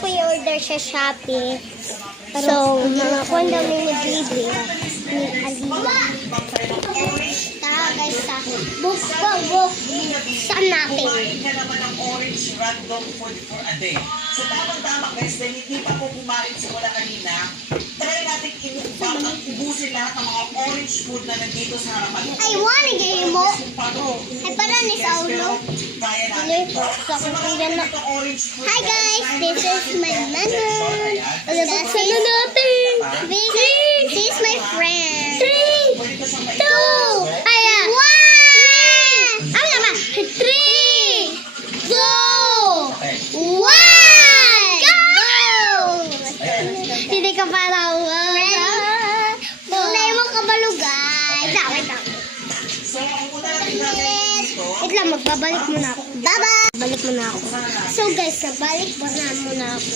ko i-order sa Shopee. So, mga kung kami nag-libre ni Aliyah. Tara guys, sa buksan natin. naman ng orange random food for a day. So tamang-tama guys, dahil hindi pa po kumain simula kanina, try natin ubusin lahat ng mga orange food na nandito sa harapan. I wanna game mo. Ay, parang ni Saulo. Kaya natin. Sa kukunan na. Orange food. Hi guys, this is my mother. Buksan na natin. This is my friend. 3, 2, ayan. 1. Ano naman? 3, 2, 1. Go! Hindi ka parang Tunay mo kabalugan. Wait lang, magbabalik muna ako. Bye-bye! Balik muna ako. So guys, nabalik muna ako.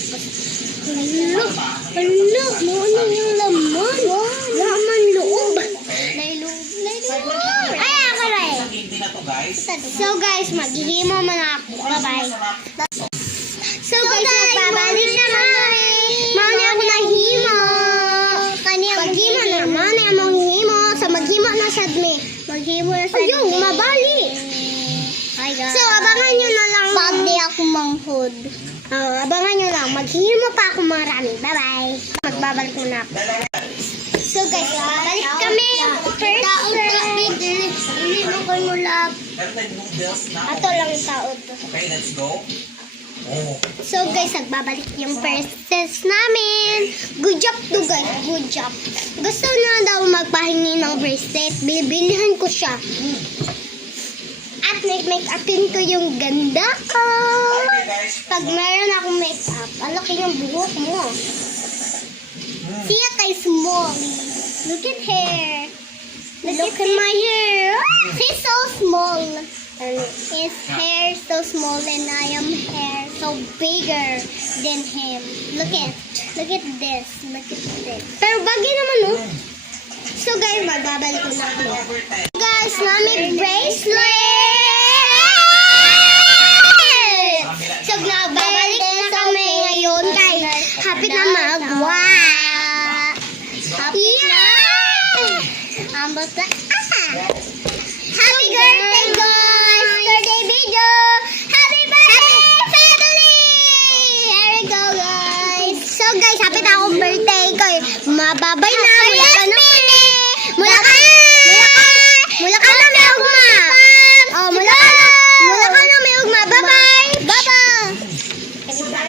Hala, ano yung laman? Laman loob. Layloob. Ay, ako na eh. So guys, maghihimo muna ako. Bye-bye. So guys, nagbabalik naman. Mani ako nahimo. Maghimo na. Mani ako himo. So maghimo na sa dmi. Maghimo na sa dmi. Ayun, mabali. Hi guys. So abangan nyo na lang. Pagdi ako manghod. Abangan nyo lang. Maghihimo pa ako marami. Bye-bye. Magbabalik muna ako. So guys, babalik kami. First ko mula. Ato lang taon to. Okay, let's go. Oh. So guys, nagbabalik yung purses namin. Good job to guys, good job. Gusto na daw magpahingi ng bracelet. Bibilihan ko siya. At make-upin ko yung ganda ko. Pag meron akong make-up, alaki yung buhok mo. Siya kay small. Look at hair. Look at my hair. He's so small. His hair so small and I am hair so bigger than him. Look at this. Pero bagay naman oh. So guys, magbabalik ko na ako. Guys, mami bracelet! So nagbabalik na kami ngayon guys. Happy na magwa. Happy na. Basta happy birthday guys! Birthday video! Happy birthday family! There we go guys! So guys, happy na akong birthday ko. Mababay na!